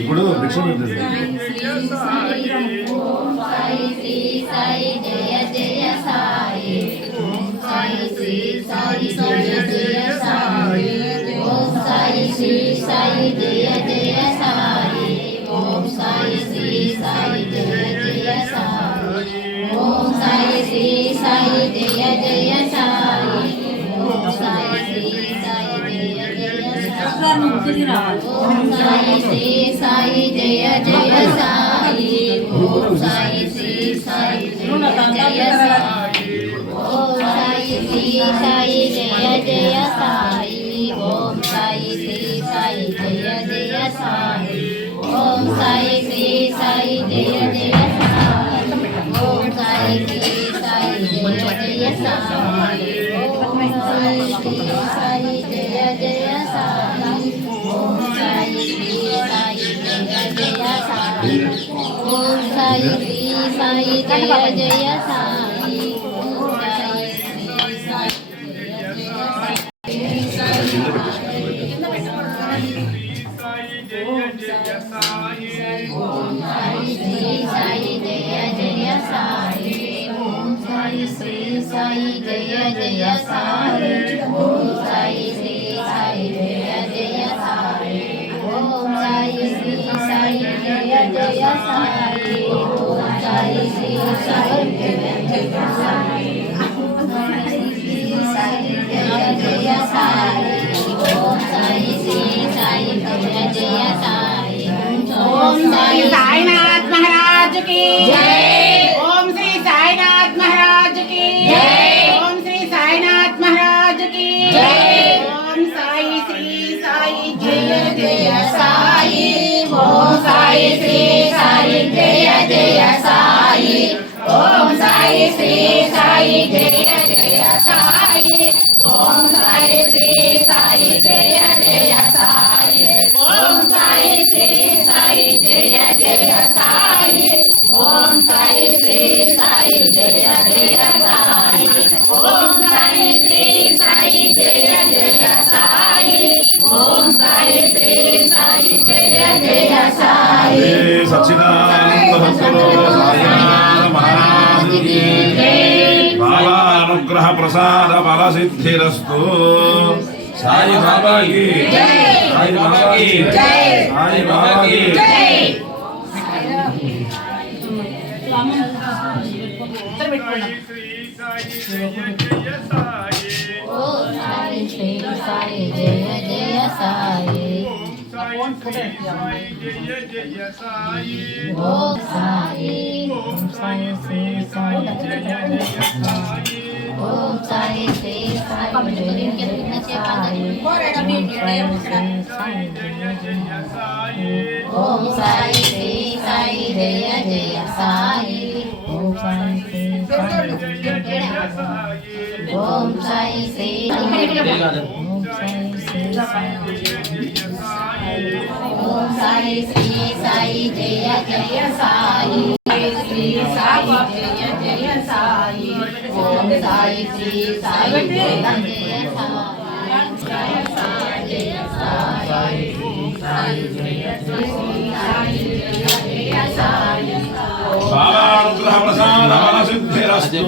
ఇప్పుడు భిక్ష పెట్టండి. సాయి జయ జయ సాయి ఓం సాయి శ్రీ సాయి జయ సాయి ఓం సాయి శ్రీ సాయి జయ జయ సాయి ఓం సాయి శ్రీ సాయి జయ జయ సాయి ఓం సాయి శ్రీ సాయి జయ జయ సాయి ఓం సాయి శ్రీ సాయి జయ జయ సాయి ఓం సాయి శ్రీ సాయి జయ జయ సాయి ఓం సాయి శ్రీ సాయి జయ జయ సాయి ఓం సాయి శ్రీ సాయి జయ జయ సాయి ఓం సాయి శ్రీ సాయి జయ జయ సాయి ఓం సాయి శ్రీ సాయి జయ జయ సాయి ఓం సాయి శ్రీ సాయి జయ జయ సాయి ఓం సాయి శ్రీ సాయి జయ జయ సాయి ఓం సాయి శ్రీ సాయి జయ జయ సాయి ఓం సాయి శ్రీ సాయి జయ జయ సాయి ఓం సాయి శ్రీ సాయి జయ జయ సాయి ఓం సాయి साईनाथ महाराज की जय ओम श्री साईनाथ महाराज की जय ओम श्री साईनाथ महाराज की जय ओम साई श्री साई जय जय साई ओम साई श्री साई जय जय साई ओम साई श्री साई जय जय साई ओम साई श्री साई जय जय साई ओम साई श्री साई जय जय साई ओम साई श्री साई जय जय साई ओम साई श्री साई जय जय साई ओम साई श्री साई जय जय साई सच्चिदानंद सद्गुरु साईनाथ महाराज की जय। बाबा अनुग्रह प्रसाद बल सिद्धिरस्तु। साई बाबा की जय, साई बाबा की जय, साई बाबा की जय। ओम साई श्री साई जय जय साई ओम साई ओम साई श्री साई जय जय साई ओम साई श्री साई जय जय साई ओम साई श्री साई जय जय साई ओम साई श्री साई जय जय साई ओम साई श्री ओम साई श्री साई ओम साई श्री साई जय जय साई श्री साई जय जय साई ओम साई श्री साई जय जय साई बाबा अनुग्रह प्रसाद बल सिद्धिरस्तु।